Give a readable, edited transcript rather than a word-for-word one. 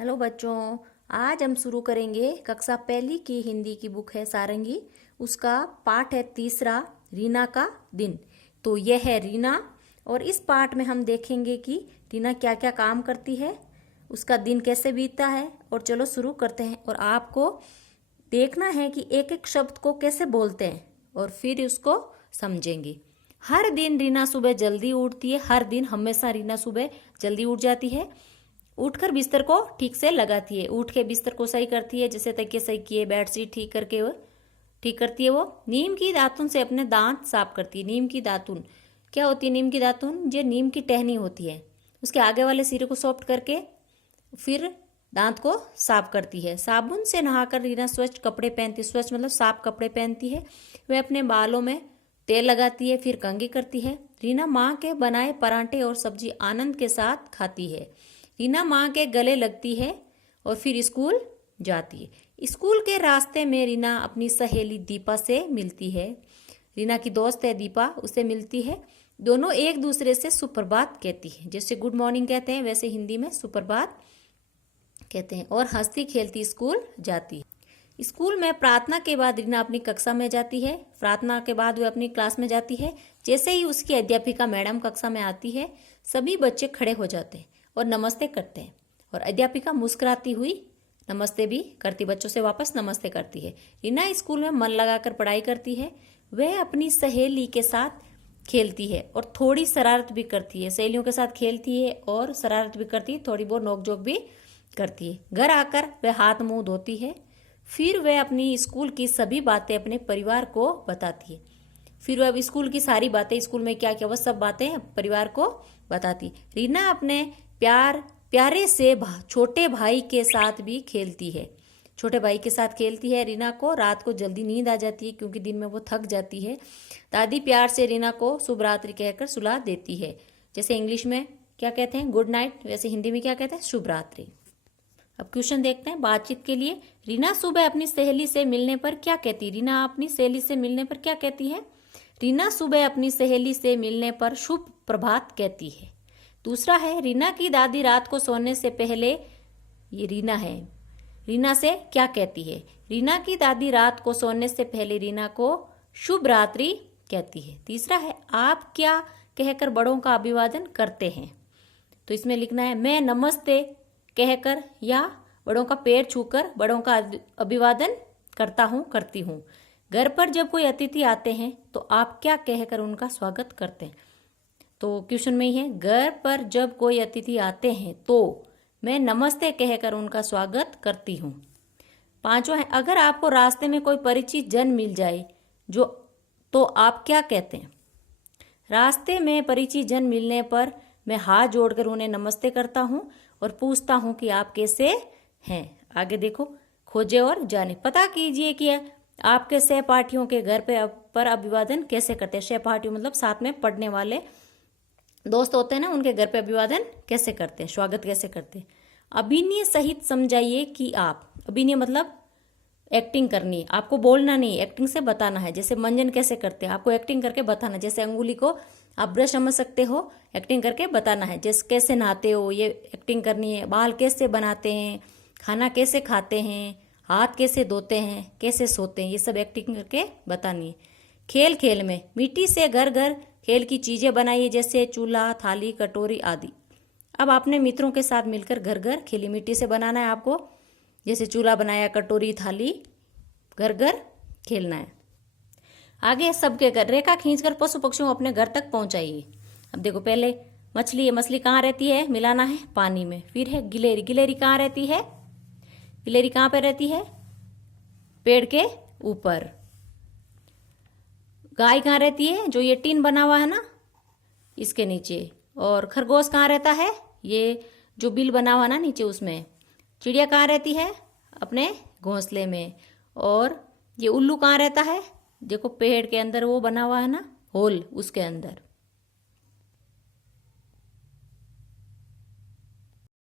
Hello बच्चों, आज हम शुरू करेंगे कक्षा पहली की हिंदी की बुक है सारंगी। उसका पाठ है तीसरा, रीना का दिन। तो यह है रीना और इस पाठ में हम देखेंगे कि रीना क्या क्या काम करती है, उसका दिन कैसे बीतता है। और चलो शुरू करते हैं। और आपको देखना है कि एक एक शब्द को कैसे बोलते हैं और फिर उसको समझेंगे। हर दिन रीना सुबह जल्दी उठती है, हर दिन हमेशा रीना सुबह जल्दी उठ जाती है। उठकर बिस्तर को ठीक से लगाती है, उठ के बिस्तर को सही करती है, जैसे तकिए सही किए, बेडशीट ठीक करके वो ठीक करती है। वो नीम की दातुन से अपने दांत साफ करती है। नीम की दातुन क्या होती है? नीम की दातुन जो नीम की टहनी होती है, उसके आगे वाले सिरे को सॉफ्ट करके फिर दांत को साफ करती है। साबुन से नहाकर रीना स्वच्छ कपड़े पहनती है। स्वच्छ मतलब साफ कपड़े पहनती है। वह अपने बालों में तेल लगाती है, फिर कंघी करती है। रीना माँ के बनाए पराठे और सब्जी आनंद के साथ खाती है। रीना माँ के गले लगती है और फिर स्कूल जाती है। स्कूल के रास्ते में रीना अपनी सहेली दीपा से मिलती है। रीना की दोस्त है दीपा, उससे मिलती है। दोनों एक दूसरे से सुप्रभात कहती है। जैसे गुड मॉर्निंग कहते हैं वैसे हिंदी में सुप्रभात कहते हैं। और हंसती खेलती स्कूल जाती है। स्कूल में प्रार्थना के बाद रीना अपनी कक्षा में जाती है। प्रार्थना के बाद वह अपनी क्लास में जाती है। जैसे ही उसकी अध्यापिका मैडम कक्षा में आती है, सभी बच्चे खड़े हो जाते हैं और नमस्ते करते हैं। और अध्यापिका मुस्कुराती हुई नमस्ते भी करती, बच्चों से वापस नमस्ते करती है। रीना स्कूल में मन लगाकर पढ़ाई करती है। वह अपनी सहेली के साथ खेलती है और थोड़ी शरारत भी करती है। सहेलियों के साथ खेलती है और शरारत भी करती है, थोड़ी बहुत नोकझोंक भी करती है। घर आकर वह हाथ मुंह धोती है। फिर वह अपनी स्कूल की सभी बातें अपने परिवार को बताती है। फिर वह स्कूल की सारी बातें, स्कूल में क्या क्या वह सब बातें परिवार को बताती। रीना अपने प्यारे से छोटे भाई के साथ भी खेलती है। छोटे भाई के साथ खेलती है। रीना को रात को जल्दी नींद आ जाती है क्योंकि दिन में वो थक जाती है। दादी प्यार से रीना को शुभ रात्रि कहकर सुला देती है। जैसे इंग्लिश में क्या कहते हैं गुड नाइट, वैसे हिंदी में क्या कहते हैं शुभ रात्रि। अब क्वेश्चन देखते हैं बातचीत के लिए। रीना सुबह अपनी सहेली से मिलने पर क्या कहती है? रीना अपनी सहेली से मिलने पर क्या कहती है? रीना सुबह अपनी सहेली से मिलने पर शुभ प्रभात कहती है। दूसरा है, रीना की दादी रात को सोने से पहले, ये रीना है, रीना से क्या कहती है? रीना की दादी रात को सोने से पहले रीना को शुभ रात्रि कहती है। तीसरा है, आप क्या कहकर बड़ों का अभिवादन करते हैं? तो इसमें लिखना है मैं नमस्ते कहकर या बड़ों का पैर छूकर बड़ों का अभिवादन करता हूँ, करती हूँ। घर पर जब कोई अतिथि आते हैं तो आप क्या कहकर उनका स्वागत करते हैं? तो क्वेश्चन में ही है, घर पर जब कोई अतिथि आते हैं तो मैं नमस्ते कहकर उनका स्वागत करती हूँ। पांचवा है, अगर आपको रास्ते में कोई परिचित जन मिल जाए तो आप क्या कहते हैं? रास्ते में परिचित जन मिलने पर मैं हाथ जोड़कर उन्हें नमस्ते करता हूँ और पूछता हूँ कि आप कैसे हैं। आगे देखो, खोजे और जाने। पता कीजिए कि आपके सहपाठियों के घर पर अभिवादन कैसे करते हैं। सहपाठियों मतलब साथ में पढ़ने वाले दोस्त होते हैं ना, उनके घर पे अभिवादन कैसे करते हैं, स्वागत कैसे करते हैं। अभिनय सहित समझाइए कि आप, अभिनय मतलब एक्टिंग करनी, आपको बोलना नहीं, एक्टिंग से बताना है। जैसे मंजन कैसे करते हैं, आपको एक्टिंग करके बताना। जैसे अंगुली को आप ब्रश समझ सकते हो, एक्टिंग करके बताना है। जैसे कैसे नहाते हो, ये एक्टिंग करनी है। बाल कैसे बनाते हैं, खाना कैसे खाते हैं, हाथ कैसे धोते हैं, कैसे सोते हैं, ये सब एक्टिंग करके बतानी है। खेल खेल में मिट्टी से घर घर खेल की चीजें बनाइए, जैसे चूल्हा, थाली, कटोरी आदि। अब आपने मित्रों के साथ मिलकर घर घर खेली। मिट्टी से बनाना है आपको, जैसे चूल्हा बनाया, कटोरी, थाली, घर घर खेलना है। आगे सबके घर रेखा खींचकर पशु पक्षियों को अपने घर तक पहुंचाइए। अब देखो, पहले मछली है। मछली कहाँ रहती है? मिलाना है पानी में। फिर है गिलेरी। गिलेरी कहाँ रहती है? गिलेरी कहाँ पे रहती है? पेड़ के ऊपर। गाय कहाँ रहती है? जो ये टीन बना हुआ है ना, इसके नीचे। और खरगोश कहाँ रहता है? ये जो बिल बना हुआ ना नीचे, उसमें। चिड़िया कहाँ रहती है? अपने घोंसले में। और ये उल्लू कहाँ रहता है? देखो पेड़ के अंदर वो बना हुआ है ना होल, उसके अंदर।